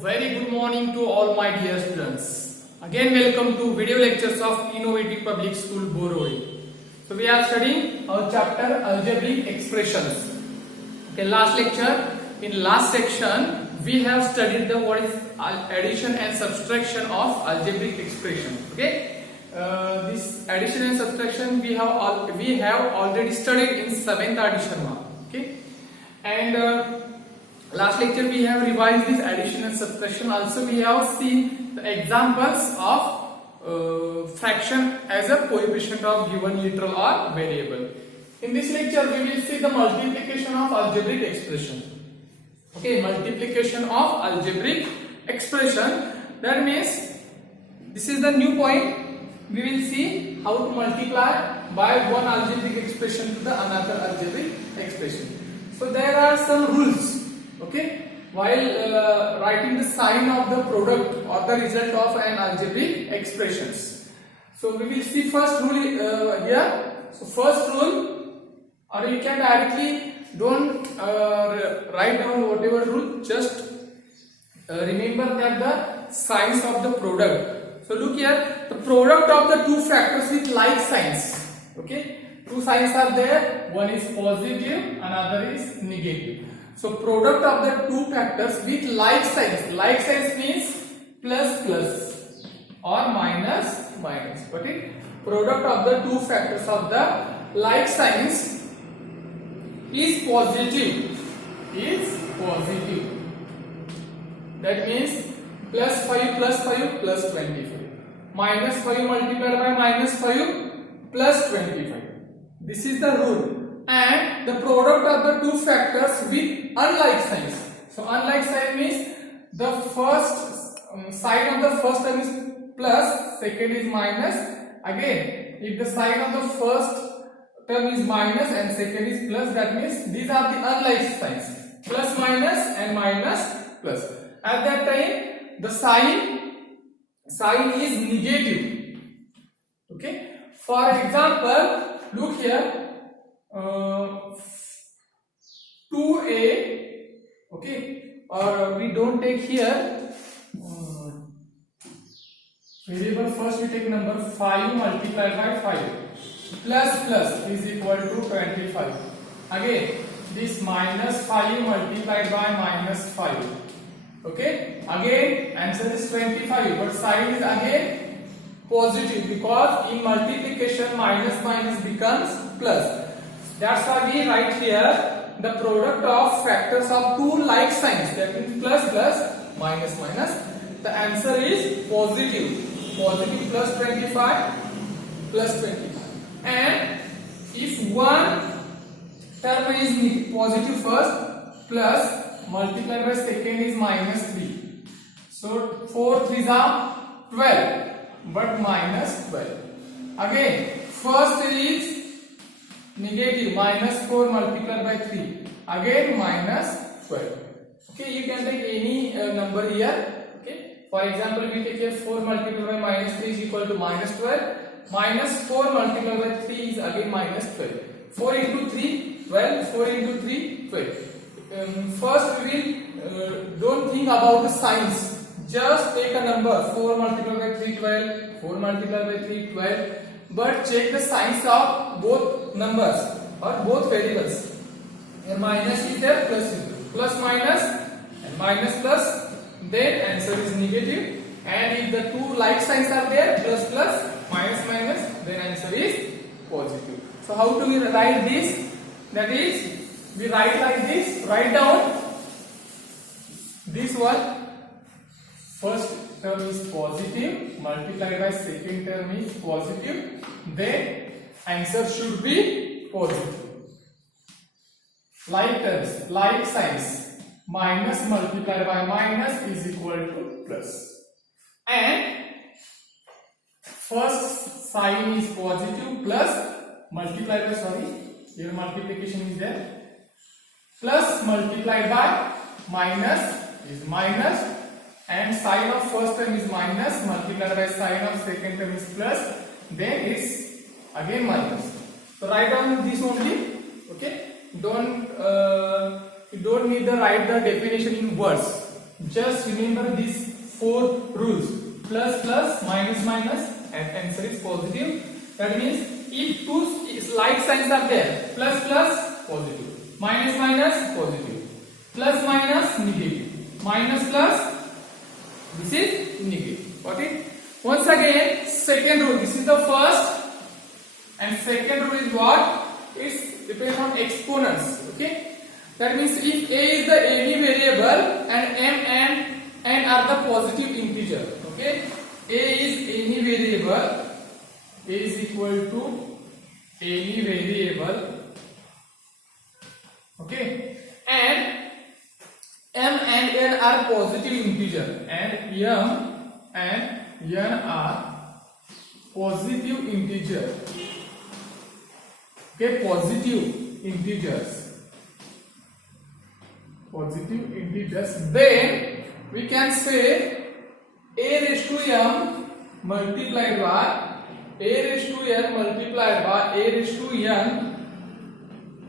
very good morning to all my dear students. Again welcome to video lectures of Innovative Public School Borodi. So we are studying our chapter algebraic expressions. Okay, last lecture, in last section we have studied the what is addition and subtraction of algebraic expression. Okay, this addition and subtraction we have already studied in 7th addition mark. Okay, and last lecture we have revised this addition and subtraction. Also we have seen the examples of fraction as a coefficient of given literal or variable. In this lecture we will see the multiplication of algebraic expression. Okay, multiplication of algebraic expression. That means this is the new point. We will see how to multiply by one algebraic expression to the another algebraic expression. So there are some rules. Okay, while writing the sign of the product or the result of an algebraic expressions. So we will see first rule here. So first rule, or you can directly don't write down whatever rule, just remember that the signs of the product. So look here, the product of the two factors with like signs. Okay, two signs are there, one is positive, another is negative. So product of the two factors with like signs means plus plus or minus minus. Okay, product of the two factors of the like signs is positive. That means plus 5 plus 25. Minus 5 multiplied by minus 5 plus 25. This is the rule. And the product of the two factors with unlike signs. So unlike sign means the first sign of the first term is plus, second is minus. Again, if the sign of the first term is minus and second is plus, that means these are the unlike signs. Plus minus and minus plus. At that time, the sign is negative. Okay. For example, look here. 2a, okay, or we don't take here variable, first we take number 5 multiplied by 5 plus is equal to 25. Again this minus 5 multiplied by minus 5. Okay, again answer is 25, but sign is again positive because in multiplication minus becomes plus. That's why we write here the product of factors of two like signs, that means plus minus minus. The answer is positive plus 25 plus 25. And if one term is positive first, plus multiplied by second is minus 3. So 4 3s are 12, but minus 12. Again first is negative, minus 4 multiplied by 3, again minus 12. Okay, you can take any number here. Okay, for example we take a 4 multiplied by minus 3 is equal to minus 12. Minus 4 multiplied by 3 is again minus 12. 4 into 3 12, 4 into 3 12. First we will don't think about the signs, just take a number 4 multiplied by 3 12, 4 multiplied by 3 12. But check the signs of both numbers or both variables. Here minus is there, plus is there. Plus minus and minus plus, then answer is negative. And if the two like signs are there, plus minus minus, then answer is positive. So how do we write this? That is, we write like this. Write down this one. First term is positive, multiplied by second term is positive, then answer should be positive. Like terms, like signs, minus multiplied by minus is equal to plus. And first sign is positive, plus multiplied by, here multiplication is there, plus multiplied by minus is minus. And sign of first term is minus, multiplied by sign of second term is plus, then it's again minus. So write down this only. Okay, you don't need to write the definition in words. just remember these 4 rules: plus plus, minus minus, and answer is positive. That means if two like signs are there, plus plus positive, minus minus positive, plus minus negative, minus plus this is negative. Got it? Once again, second rule. This is the first, and second rule is what? It depends on exponents. Okay? That means if a is the any variable and m and n are the positive integer. Okay? A is any variable. A is equal to any variable. Okay? And m and n are positive integer, and m and n are positive integer. Okay, positive integers. Positive integers. Then we can say a raised to m multiplied by a raised to n multiplied by a raised to n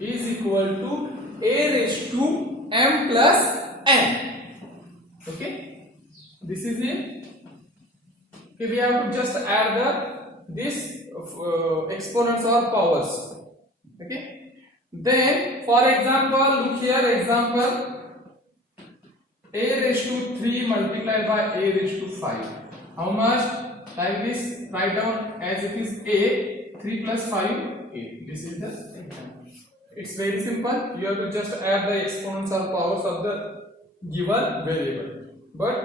is equal to a raised to m plus n. Okay, this is it. Okay, we have to just add this exponents or powers. Okay, then for example, look here, example a raised to 3 multiplied by a raised to 5. How much? Like this, write down as it is a 3 plus 5 8. This is the example. It's very simple. You have to just add the exponents or powers of the given variable, but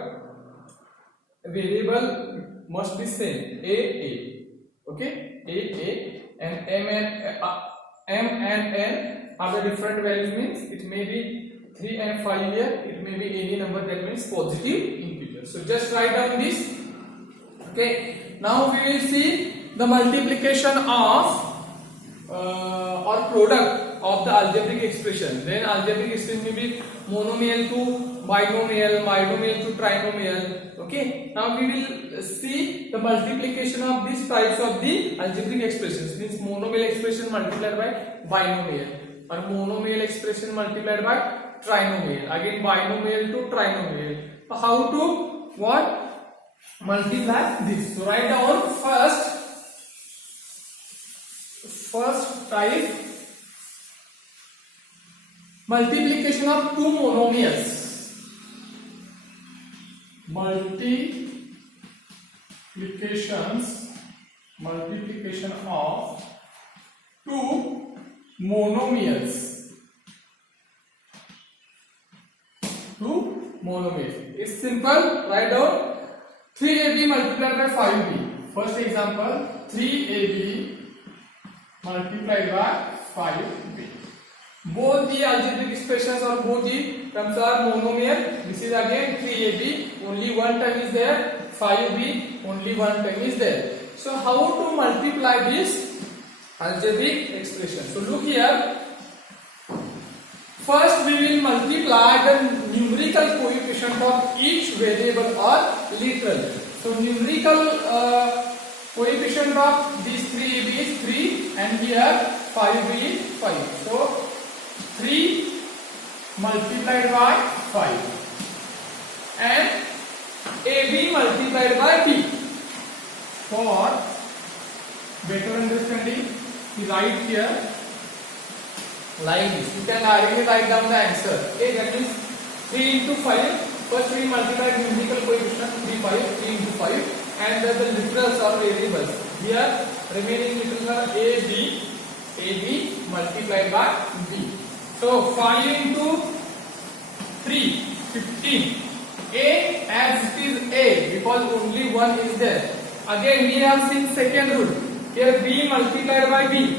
variable must be same, a. Okay, a and m and n are the different values, means it may be 3 and 5 here, it may be any number, that means positive integer. So just write down this. Okay, now we will see the multiplication of or product of the algebraic expression. Then algebraic expression may be monomial to binomial, binomial to trinomial. Okay, now we will see the multiplication of these types of the algebraic expressions, means monomial expression multiplied by binomial, or monomial expression multiplied by trinomial, again binomial to trinomial. How to what? Multiply this. So write down first type, multiplication of two monomials. Multiplication of two monomials. Two monomials. It's simple. Write down 3ab multiplied by 5b. First example, 3ab multiplied by 5b. Both the algebraic expressions or both the terms are monomial. This is again 3ab, only one term is there. 5b, only one term is there. So how to multiply this algebraic expression? So look here. First we will multiply the numerical coefficient of each variable or literal. So numerical coefficient of this 3ab is 3 and here 5b is 5. So 3 multiplied by 5 and ab multiplied by b. For better understanding, we write here like this. You can directly write down the answer. Okay, that means 3 into 5. First we multiply numerical coefficient 3 into 5 and the literals or variables. Here remaining literals are ab multiplied by b. So 5 into 3, 15. A as it is a because only one is there. Again we have seen second rule. Here b multiplied by b.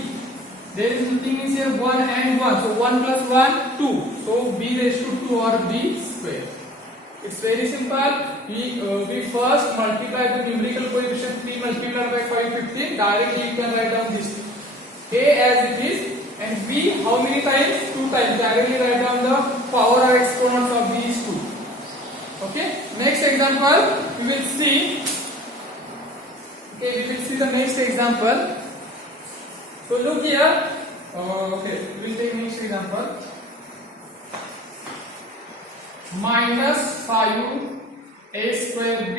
There is nothing is here 1 and 1. So 1 plus 1, 2. So b raised to 2 or b square. It's very simple. We first multiply the numerical coefficient 3 multiplied by 5, 15. Directly you can write down this. A as it is and b how many times? 2 times. Directly write down the power or exponents of these two. Okay. Next example we will see. Okay, we will see the next example. So look here. Okay, we will take next example. minus 5ab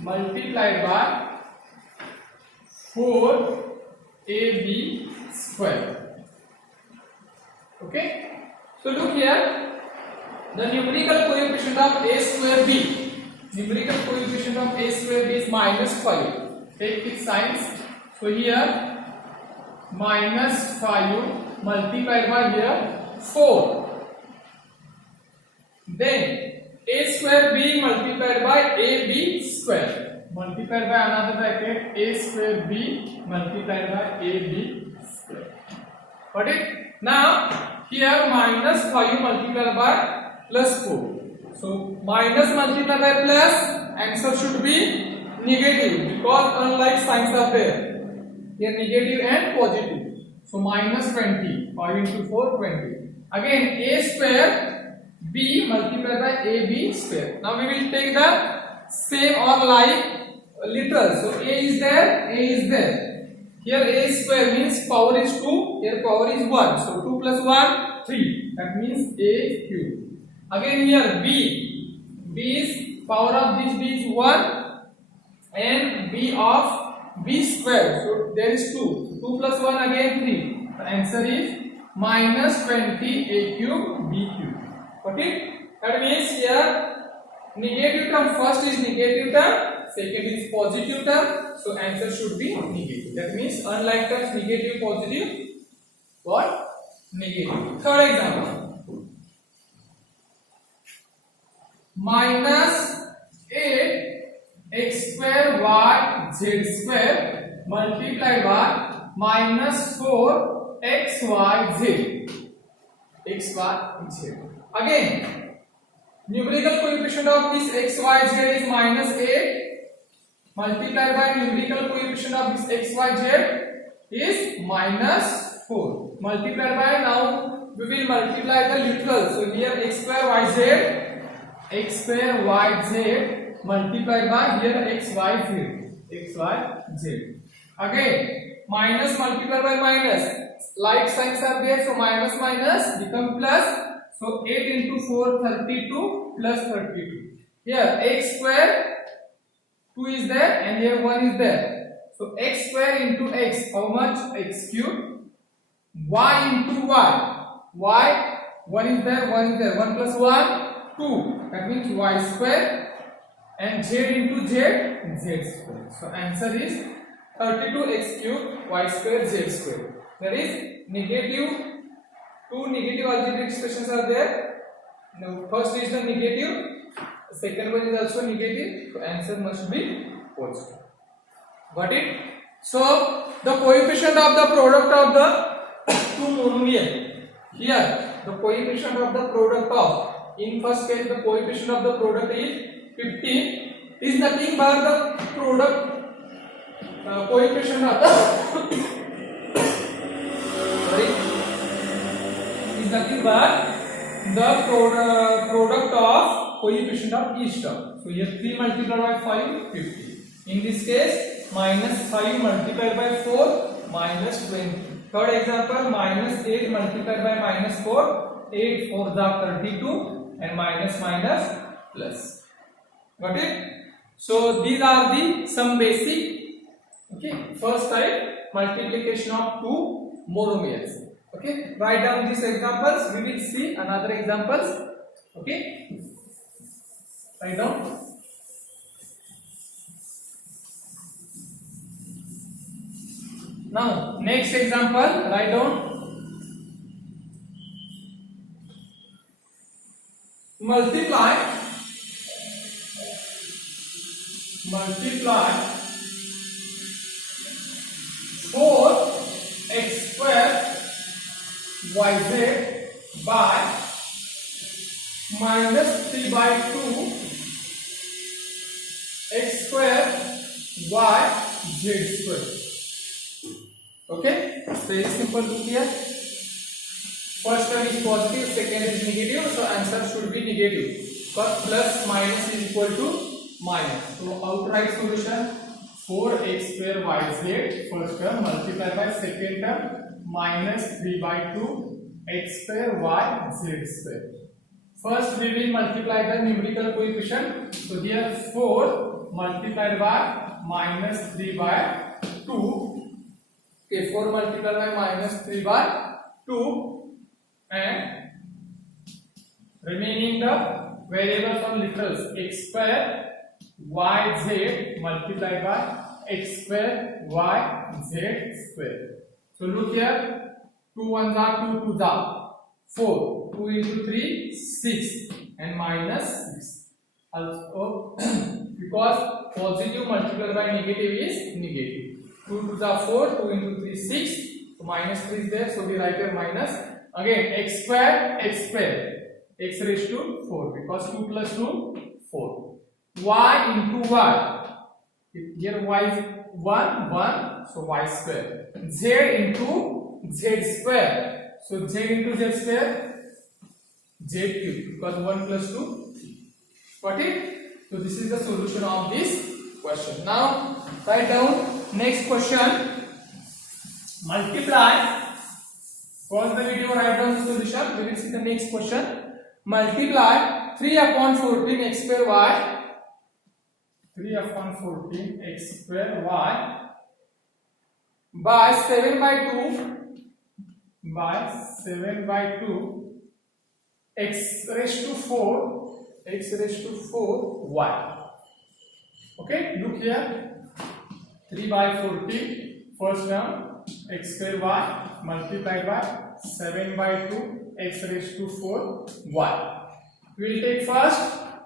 multiplied by 4ab square. Okay, so look here, the numerical coefficient of a square b, numerical coefficient of a square b is minus 5. Take its signs. So here minus 5 multiplied by here 4. Then a square b multiplied by ab square, multiplied by another bracket a square b multiplied by ab square. Got it? Now here minus 5 multiplied by plus 4. So minus multiplied by plus, answer should be negative because unlike signs are there. Here negative and positive. So minus 20. 5 into 4, 20. Again a square b multiplied by ab square. Now we will take the same or like literal. So a is there, a is there. Here a square means power is 2, here power is 1. So 2 plus 1, 3. That means a cube. Again here b is power of this b is 1 and b of b square. So there is 2. 2 plus 1 again 3. The answer is minus 20 a cube b cube. Okay, that means here negative term first is negative term, second is positive term, so answer should be negative. That means unlike terms negative, positive, what? Negative. Third example, minus 8 x square y z square multiplied by minus 4 x y z x y z. Again, numerical coefficient of this x y z is minus 8 multiplied by numerical coefficient of this x y z is minus 4 multiplied by, now we will multiply the literal. So here x square y z multiplied by here x y z. Again minus multiplied by minus, like signs are there, so minus minus become plus. So 8 into 4, 32 plus 32. Here x square 2 is there and here 1 is there. So x square into x, how much? X cube. Y into y, 1 is there, 1 is there. 1 plus 1, 2. That means y square. And z into z, z square. So answer is 32 x cube y square z square. That is negative. Two negative algebraic expressions are there. Now first is the negative, second one is also negative. So answer must be positive. Got it? So the coefficient of the product of the two monomial. Here the coefficient of the product of, in first case the coefficient of the product is 15, is nothing but the product coefficient of the nothing but the product of coefficient of each term. So here 3 multiplied by 5, 50. In this case minus 5 multiplied by 4, minus 20. Third example, minus 8 multiplied by minus 4, 8 4 is 32 and minus minus plus. Got it? So these are the some basic, okay, first type multiplication of two monomials. Okay, write down these examples. We will see another examples. Okay, write down. Now next example, write down. Multiply 4x square yz by minus 3 by 2 x square y z square. Okay, very simple to here. First term is positive, second is negative, so answer should be negative because plus minus is equal to minus. So outright solution 4x square yz first term multiplied by second term minus 3 by 2 x square y z square. First we will multiply the numerical coefficient. So here 4 multiplied by minus 3 by 2. Okay, 4 multiplied by minus 3 by 2, and remaining the variables on literals x square y z multiplied by x square y z square. So look here, 2 1s are 2 2s are 4, 2 into 3 6 and minus 6. Also because positive multiplied by negative is negative. 2 2s are 4, 2 into 3 6, so minus 3 is there, so we write here minus. Again x square x raised to 4, because 2 plus 2 4. Y into y, here y is 1 1, so y square. Z into z square, so z into z square, z cube, because 1 plus 2 3. Got it? So this is the solution of this question. Now write down next question. Multiply. Pause the video, write down the solution. We will see the next question. Multiply 3 upon 14 x square y, 3 upon 14 x square y by 7 by 2 x raised to 4 y. Okay, look here, 3 by 14, first term x square y multiplied by 7 by 2 x raised to 4 y. We will take first,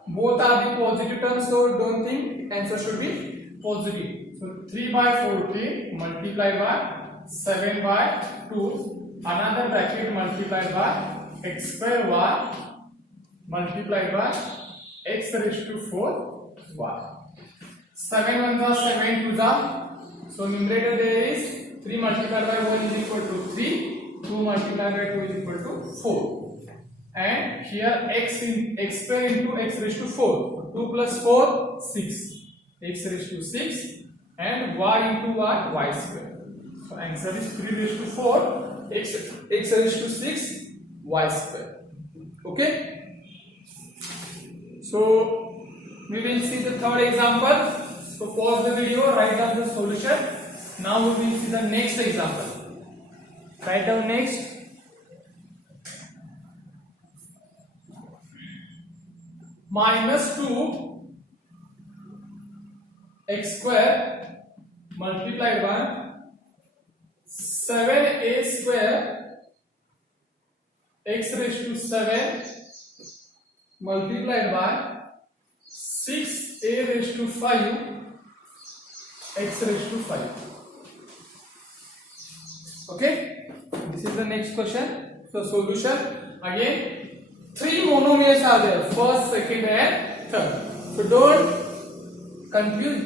both are the positive terms, so don't think answer should be positive. So 3 by 14 multiplied by 7 by 2, another bracket multiplied by x square y multiplied by x raised to 4 y. 7 1s are 7 2s are, so numerator there is 3 multiplied by 1 is equal to 3, 2 multiplied by 2 is equal to 4, and here x square into x raised to 4, 2 plus 4 6, x raised to 6, and y into y square. So answer is 3 raised to 4 x raised to 6 y square. Okay, so we will see the third example. So pause the video, write down the solution. Now we will see the next example. Write down next. Minus 2 x square multiplied by 7a square x raised to 7 multiplied by 6a raised to 5 x raised to 5. Okay, this is the next question. So solution, again 3 monomials are there, first, second and third. So don't confuse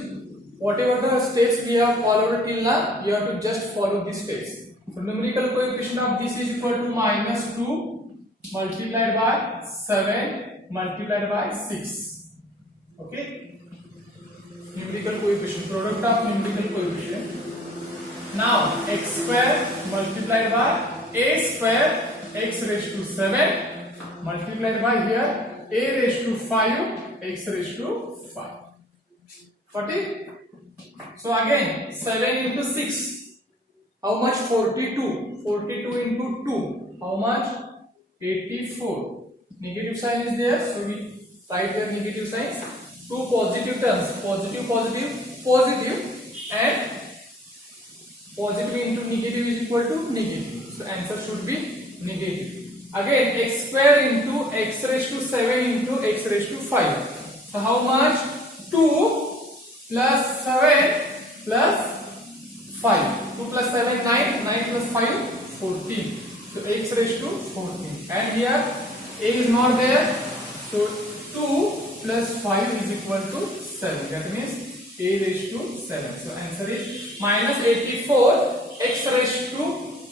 whatever the steps we have followed till now, you have to just follow these steps. So numerical coefficient of this is equal to minus 2 multiplied by 7 multiplied by 6. Okay, numerical coefficient, product of numerical coefficient. Now x square multiplied by a square x raised to 7 multiplied by here a raised to 5 x raised to 5. Got it? So again 7 into 6, how much? 42. 42 into 2, how much? 84. Negative sign is there, so we write here negative signs. 2 positive terms, positive, positive, positive, and positive into negative is equal to negative. So answer should be negative. Again x square into x raised to 7 into x raised to 5. So how much? 2 plus 7 plus 5. 2 plus 7 9, 9 plus 5 14. So x raised to 14. And here a is not there. So 2 plus 5 is equal to 7. That means a raised to 7. So answer is minus 84 x raised to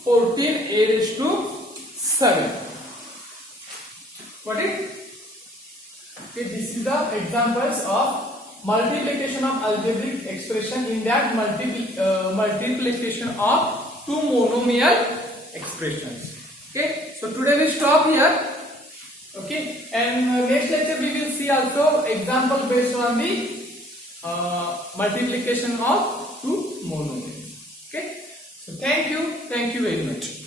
14 a raised to 7. Got it? Okay, this is the examples of multiplication of algebraic expression, in that multiplication of two monomial expressions. Okay, so today we stop here. Okay. and next lecture we will see also example based on the multiplication of two monomials. Okay, so thank you very much.